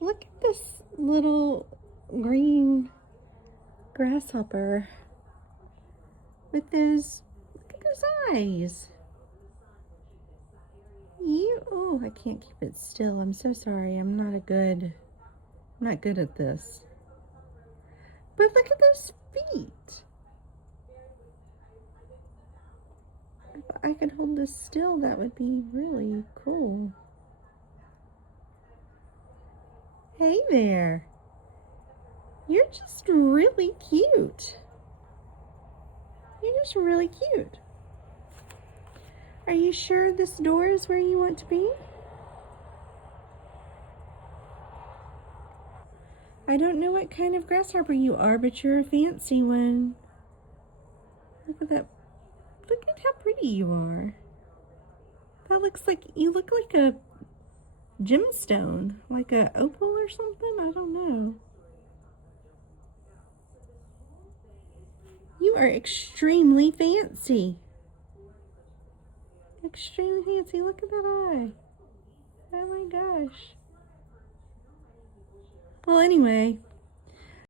Look at this little green grasshopper with those, look at those eyes. Oh, I can't keep it still. I'm so sorry. I'm not good at this. But look at those feet. If I could hold this still, that would be really cool. Hey there. You're just really cute. You're just really cute. Are you sure this door is where you want to be? I don't know what kind of grasshopper you are, but you're a fancy one. Look at that. Look at how pretty you are. That looks like, you look like a gemstone, like a opal or something. I don't know. You are extremely fancy. Extremely fancy. Look at that eye. Oh my gosh. Well, anyway,